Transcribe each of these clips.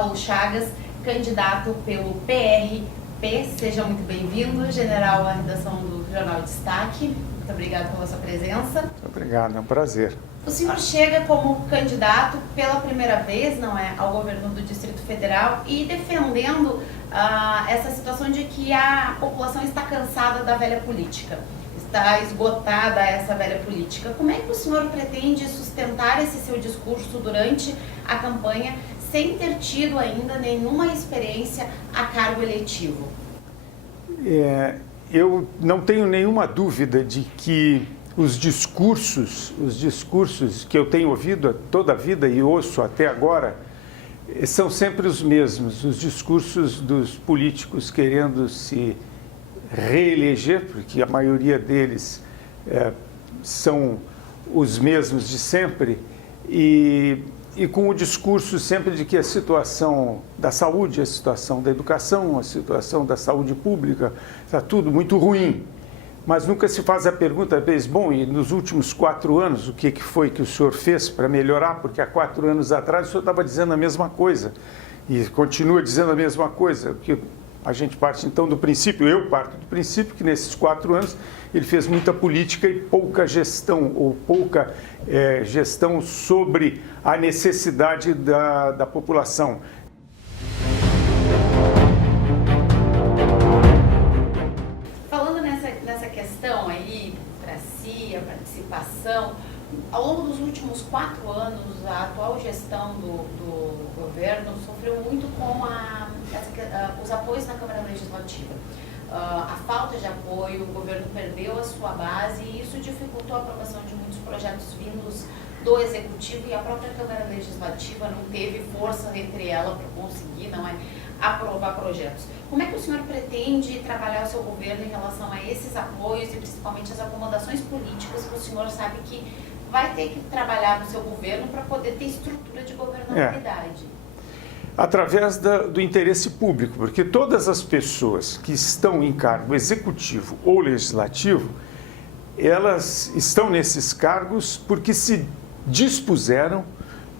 Paulo Chagas, candidato pelo PRP. Seja muito bem-vindo, general à redação do Jornal Destaque. Muito obrigado pela sua presença. Obrigado, é um prazer. O senhor chega como candidato pela primeira vez, não é, ao governo do Distrito Federal e defendendo essa situação de que a população está cansada da velha política, está esgotada essa velha política. Como é que o senhor pretende sustentar esse seu discurso durante a campanha sem ter tido ainda nenhuma experiência a cargo eletivo? Eu não tenho nenhuma dúvida de que os discursos que eu tenho ouvido toda a vida e ouço até agora são sempre os mesmos, os discursos dos políticos querendo se reeleger, porque a maioria deles são os mesmos de sempre, e com o discurso sempre de que a situação da saúde, a situação da educação, a situação da saúde pública, está tudo muito ruim. Mas nunca se faz a pergunta, bom, e nos últimos 4 anos, o que foi que o senhor fez para melhorar? Porque há 4 anos atrás o senhor estava dizendo a mesma coisa e continua dizendo a mesma coisa. Que a gente parte então do princípio, eu parto do princípio que nesses 4 anos ele fez muita política e pouca gestão, ou pouca gestão sobre a necessidade da população. A participação, ao longo dos últimos 4 anos, a atual gestão do governo sofreu muito com os apoios na Câmara Legislativa. A falta de apoio, o governo perdeu a sua base e isso dificultou a aprovação de muitos projetos vindos do Executivo, e a própria Câmara Legislativa não teve força entre ela para conseguir aprovar projetos. Como é que o senhor pretende trabalhar o seu governo em relação a esses apoios e principalmente as acomodações políticas que o senhor sabe que vai ter que trabalhar no seu governo para poder ter estrutura de governabilidade? Através do interesse público, porque todas as pessoas que estão em cargo executivo ou legislativo, elas estão nesses cargos porque se dispuseram,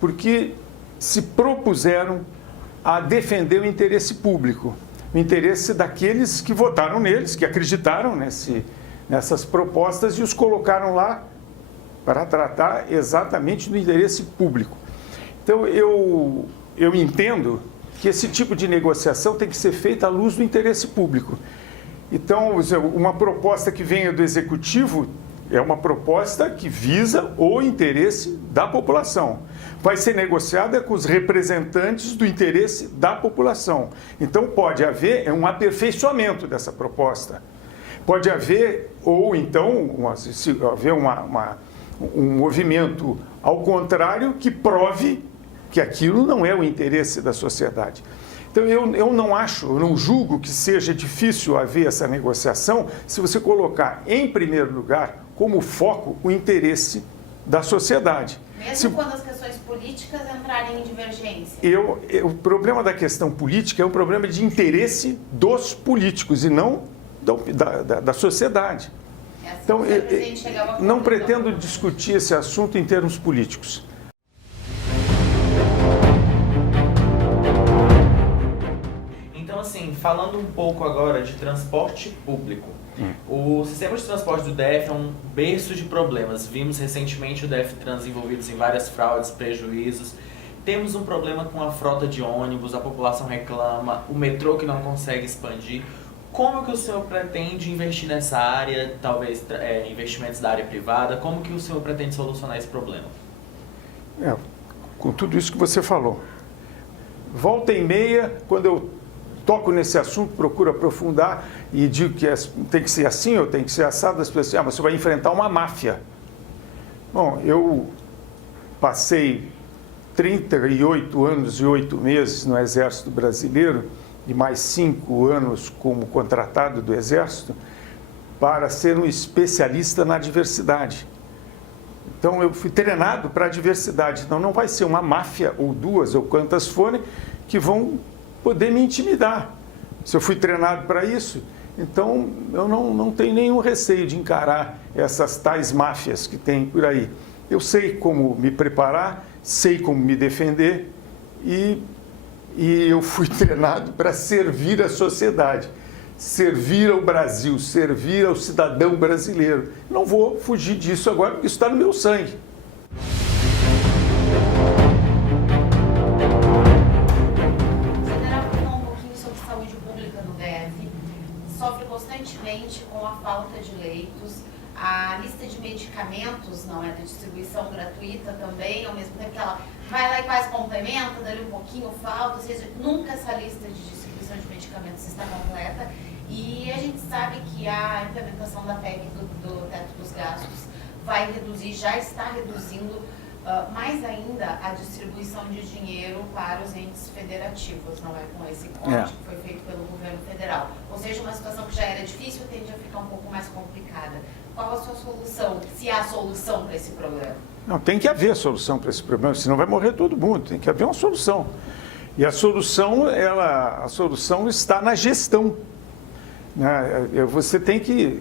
porque se propuseram a defender o interesse público, o interesse daqueles que votaram neles, que acreditaram nessas propostas e os colocaram lá para tratar exatamente do interesse público. Então, eu entendo que esse tipo de negociação tem que ser feita à luz do interesse público. Então, uma proposta que venha do Executivo é uma proposta que visa o interesse da população. Vai ser negociada com os representantes do interesse da população. Então, pode haver um aperfeiçoamento dessa proposta. Pode haver, ou então, haver um movimento ao contrário que prove que aquilo não é o interesse da sociedade. Então, eu não julgo que seja difícil haver essa negociação se você colocar, em primeiro lugar, como foco o interesse da sociedade. Mesmo quando as questões políticas entrarem em divergência? O problema da questão política é um problema de interesse dos políticos e não da sociedade. Então, não pretendo discutir esse assunto em termos políticos. Então, assim, falando um pouco agora de transporte público, o sistema de transporte do DF é um berço de problemas. Vimos recentemente o DF Trans envolvidos em várias fraudes, prejuízos. Temos um problema com a frota de ônibus, a população reclama, o metrô que não consegue expandir. Como que o senhor pretende investir nessa área, talvez investimentos da área privada? Como que o senhor pretende solucionar esse problema? Com tudo isso que você falou. Volta e meia, quando eu toco nesse assunto, procuro aprofundar e digo que tem que ser assim ou tem que ser assado, as pessoas dizem, mas você vai enfrentar uma máfia. Bom, eu passei 38 anos e 8 meses no Exército Brasileiro e mais 5 anos como contratado do Exército para ser um especialista na diversidade. Então, eu fui treinado para a diversidade. Então, não vai ser uma máfia ou duas ou quantas forem que vão poder me intimidar. Se eu fui treinado para isso, então eu não tenho nenhum receio de encarar essas tais máfias que tem por aí. Eu sei como me preparar, sei como me defender e e eu fui treinado para servir a sociedade, servir ao Brasil, servir ao cidadão brasileiro. Não vou fugir disso agora, porque isso está no meu sangue. General, falar um pouquinho sobre saúde pública no DF. Sofre constantemente com a falta de leitos. A lista de medicamentos não é de distribuição gratuita também, ao mesmo tempo que ela vai lá e quase complementa, dali um pouquinho falta, ou seja, nunca essa lista de distribuição de medicamentos está completa. E a gente sabe que a implementação da PEC do teto dos gastos vai reduzir, já está reduzindo mais ainda a distribuição de dinheiro para os entes federativos, não é? Com esse corte que foi feito pelo governo federal. Ou seja, uma situação que já era difícil tende a ficar um pouco mais complicada. Qual a sua solução, se há solução para esse problema? Não, tem que haver solução para esse problema, senão vai morrer todo mundo. Tem que haver uma solução. E a solução está na gestão. Você tem que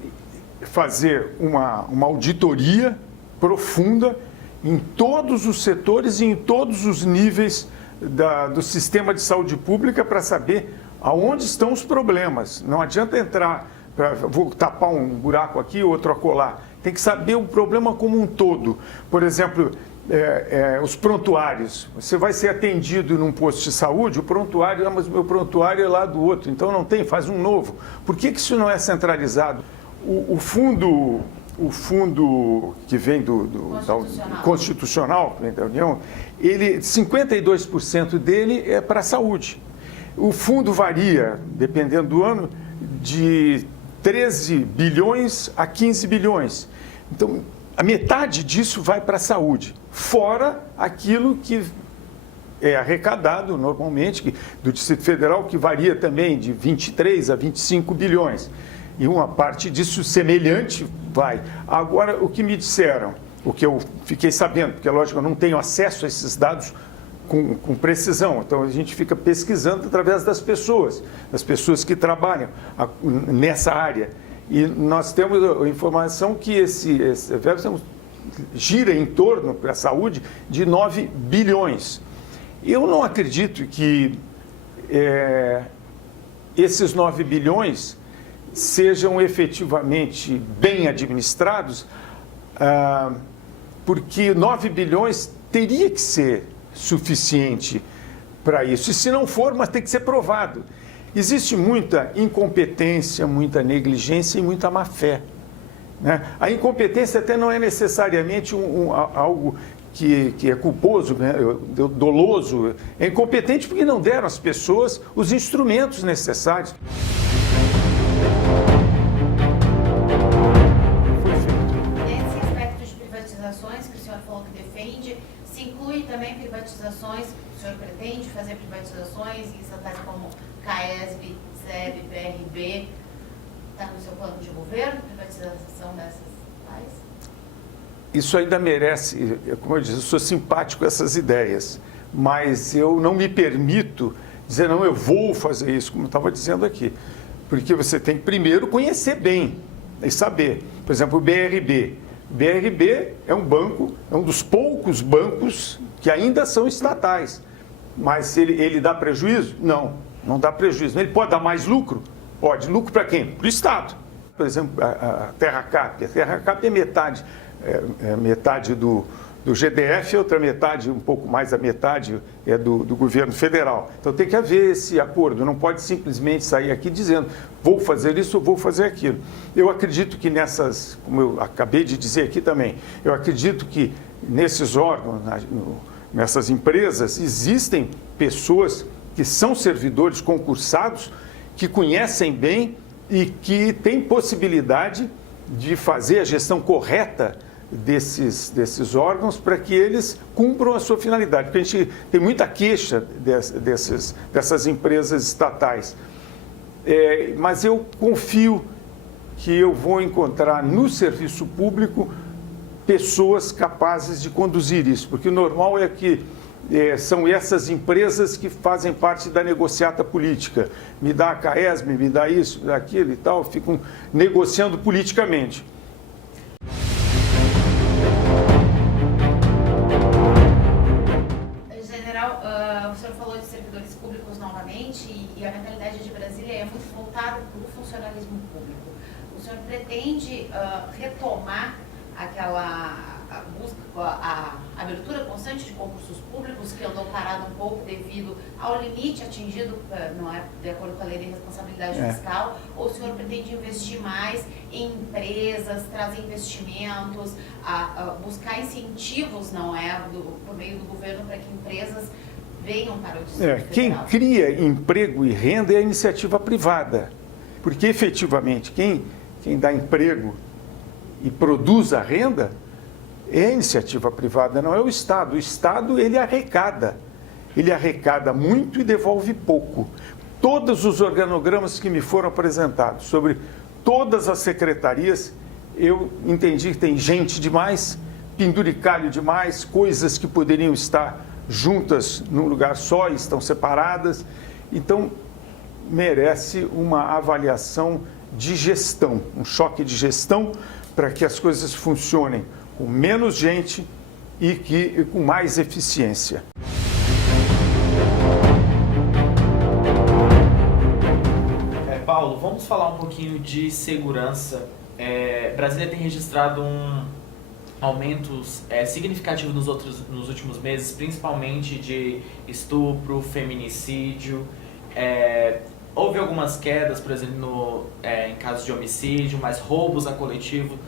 fazer uma auditoria profunda em todos os setores e em todos os níveis do sistema de saúde pública para saber aonde estão os problemas. Não adianta entrar, vou tapar um buraco aqui, outro acolá. Tem que saber o problema como um todo. Por exemplo, os prontuários. Você vai ser atendido num posto de saúde, o prontuário, mas o meu prontuário é lá do outro, então não tem, faz um novo. Por que isso não é centralizado? O fundo que vem do Constitucional, que vem da União, 52% dele é para a saúde. O fundo varia, dependendo do ano, de 13 bilhões a 15 bilhões. Então, a metade disso vai para a saúde, fora aquilo que é arrecadado normalmente do Distrito Federal, que varia também de 23 a 25 bilhões. E uma parte disso semelhante vai. Agora, o que me disseram, o que eu fiquei sabendo, porque, lógico, eu não tenho acesso a esses dados com precisão, então a gente fica pesquisando através das pessoas que trabalham nessa área. E nós temos a informação que esse verbo gira em torno, para a saúde, de 9 bilhões. Eu não acredito que esses 9 bilhões sejam efetivamente bem administrados, porque 9 bilhões teria que ser suficiente para isso. E se não for, mas tem que ser provado. Existe muita incompetência, muita negligência e muita má-fé, né? A incompetência até não é necessariamente algo que é culposo, né? Doloso. É incompetente porque não deram às pessoas os instrumentos necessários. Nesse aspecto de privatizações que o senhor falou que defende, se inclui também privatizações, o senhor pretende fazer privatizações em estatais como CAESB, SEB, BRB, está no seu plano de governo, privatização dessas estatais? Isso ainda merece, como eu disse, eu sou simpático a essas ideias, mas eu não me permito dizer, não, eu vou fazer isso, como eu estava dizendo aqui, porque você tem que primeiro conhecer bem e saber. Por exemplo, o BRB. O BRB é um banco, é um dos poucos bancos que ainda são estatais, mas ele dá prejuízo? Não dá prejuízo. Ele pode dar mais lucro? Pode. Lucro para quem? Para o Estado. Por exemplo, a TerraCap. A TerraCap é metade do GDF, outra metade, um pouco mais da metade, é do governo federal. Então tem que haver esse acordo. Não pode simplesmente sair aqui dizendo vou fazer isso ou vou fazer aquilo. Eu acredito que nessas, como eu acabei de dizer aqui também, eu acredito que nesses órgãos, nessas empresas, existem pessoas que são servidores concursados, que conhecem bem e que têm possibilidade de fazer a gestão correta desses órgãos para que eles cumpram a sua finalidade. Porque a gente tem muita queixa dessas empresas estatais. Mas eu confio que eu vou encontrar no serviço público pessoas capazes de conduzir isso, porque o normal é que são essas empresas que fazem parte da negociata política. Me dá a CAESB, me dá isso, me dá aquilo e tal, ficam negociando politicamente. General, o senhor falou de servidores públicos e a mentalidade de Brasília é muito voltada para o funcionalismo público. O senhor pretende retomar aquela a abertura constante de concursos públicos que andou parado um pouco devido ao limite atingido, não é, de acordo com a lei de responsabilidade fiscal, ou o senhor pretende investir mais em empresas, trazer investimentos, buscar incentivos, não é, por meio do governo para que empresas venham para o Distrito Federal? Quem cria emprego e renda é a iniciativa privada, porque efetivamente quem dá emprego e produz a renda é a iniciativa privada, não é o Estado. O Estado, ele arrecada muito e devolve pouco. Todos os organogramas que me foram apresentados sobre todas as secretarias, eu entendi que tem gente demais, penduricalho demais, coisas que poderiam estar juntas num lugar só e estão separadas. Então, merece uma avaliação de gestão, um choque de gestão para que as coisas funcionem com menos gente e com mais eficiência. Paulo, vamos falar um pouquinho de segurança. Brasília tem registrado aumentos significativos nos últimos meses, principalmente de estupro, feminicídio. Houve algumas quedas, por exemplo, em casos de homicídio, mas roubos a coletivo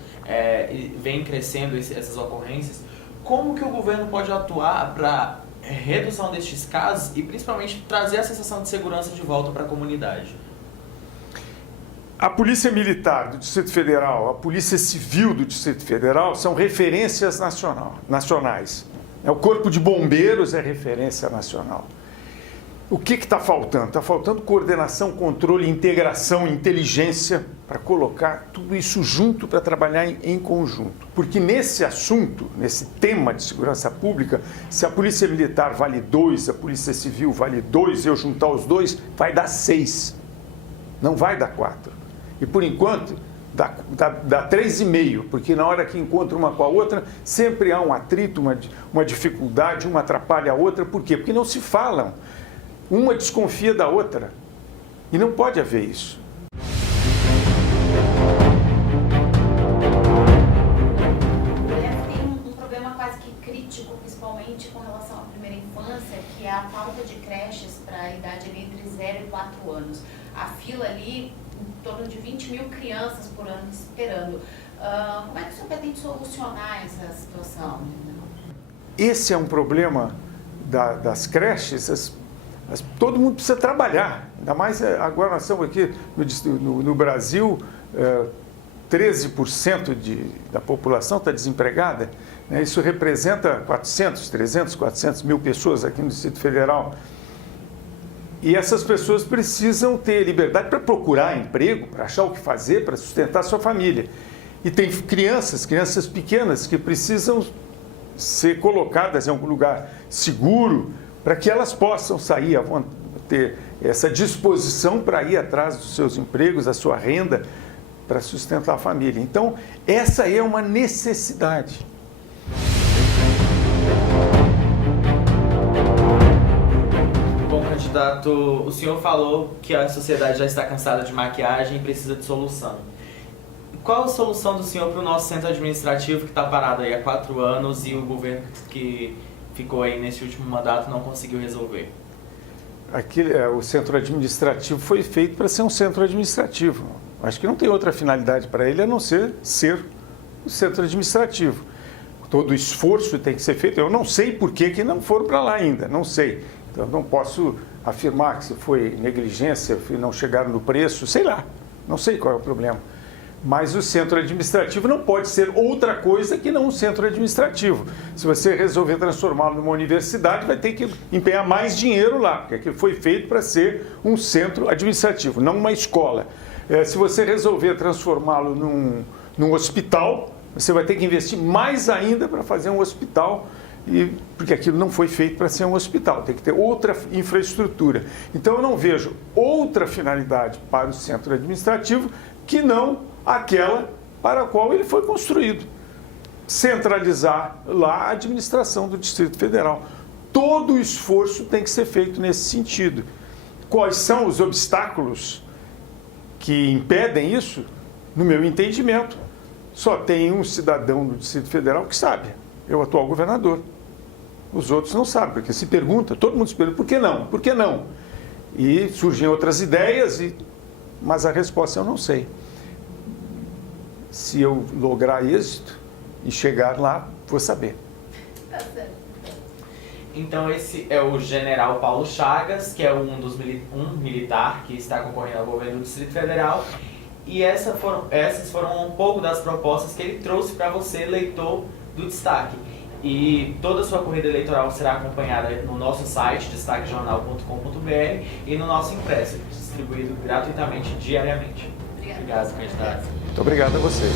vem crescendo essas ocorrências. Como que o governo pode atuar para redução destes casos e principalmente trazer a sensação de segurança de volta para a comunidade? A Polícia Militar do Distrito Federal, a Polícia Civil do Distrito Federal são referências nacionais. O Corpo de Bombeiros é referência nacional. O que está faltando? Está faltando coordenação, controle, integração, inteligência para colocar tudo isso junto para trabalhar em conjunto. Porque nesse assunto, nesse tema de segurança pública, se a Polícia Militar vale 2, a Polícia Civil vale 2, eu juntar os dois, vai dar 6. Não vai dar 4. E por enquanto, dá 3,5, porque na hora que encontra uma com a outra, sempre há um atrito, uma dificuldade, uma atrapalha a outra. Por quê? Porque não se falam. Uma desconfia da outra. E não pode haver isso. Tem um problema quase que crítico, principalmente com relação à primeira infância, que é a falta de creches para a idade ali entre 0 e 4 anos. A fila ali, em torno de 20 mil crianças por ano esperando. Como é que o senhor pretende solucionar essa situação? Esse é um problema das creches. Todo mundo precisa trabalhar, ainda mais agora nós estamos aqui no Brasil, 13% da população está desempregada, né? Isso representa 300, 400 mil pessoas aqui no Distrito Federal. E essas pessoas precisam ter liberdade para procurar emprego, para achar o que fazer, para sustentar a sua família. E tem crianças pequenas que precisam ser colocadas em algum lugar seguro, para que elas possam sair, ter essa disposição para ir atrás dos seus empregos, da sua renda, para sustentar a família. Então, essa é uma necessidade. Bom, candidato, o senhor falou que a sociedade já está cansada de maquiagem e precisa de solução. Qual a solução do senhor para o nosso centro administrativo que está parado aí há 4 anos e o governo que ficou aí nesse último mandato não conseguiu resolver? O centro administrativo foi feito para ser um centro administrativo. Acho que não tem outra finalidade para ele a não ser o centro administrativo. Todo esforço tem que ser feito. Eu não sei por que não foram para lá ainda, não sei. Então, não posso afirmar que se foi negligência, não chegaram no preço, sei lá. Não sei qual é o problema. Mas o centro administrativo não pode ser outra coisa que não um centro administrativo. Se você resolver transformá-lo numa universidade, vai ter que empenhar mais dinheiro lá, porque aquilo foi feito para ser um centro administrativo, não uma escola. Se você resolver transformá-lo num hospital, você vai ter que investir mais ainda para fazer um hospital, porque aquilo não foi feito para ser um hospital, tem que ter outra infraestrutura. Então eu não vejo outra finalidade para o centro administrativo que não aquela para a qual ele foi construído. Centralizar lá a administração do Distrito Federal. Todo o esforço tem que ser feito nesse sentido. quais são os obstáculos que impedem isso, no meu entendimento, só tem um cidadão do Distrito Federal que sabe, é o atual governador. Os outros não sabem, porque se pergunta, todo mundo se pergunta, por que não? Por que não? E surgem outras ideias, mas a resposta eu não sei. Se eu lograr êxito e chegar lá, vou saber. Tá certo. Então esse é o general Paulo Chagas, que é um militar que está concorrendo ao governo do Distrito Federal. E essas foram um pouco das propostas que ele trouxe para você, leitor do Destaque. E toda a sua corrida eleitoral será acompanhada no nosso site, destaquejornal.com.br, e no nosso impresso, distribuído gratuitamente diariamente. Obrigada. Obrigado, candidato. Muito obrigado a vocês.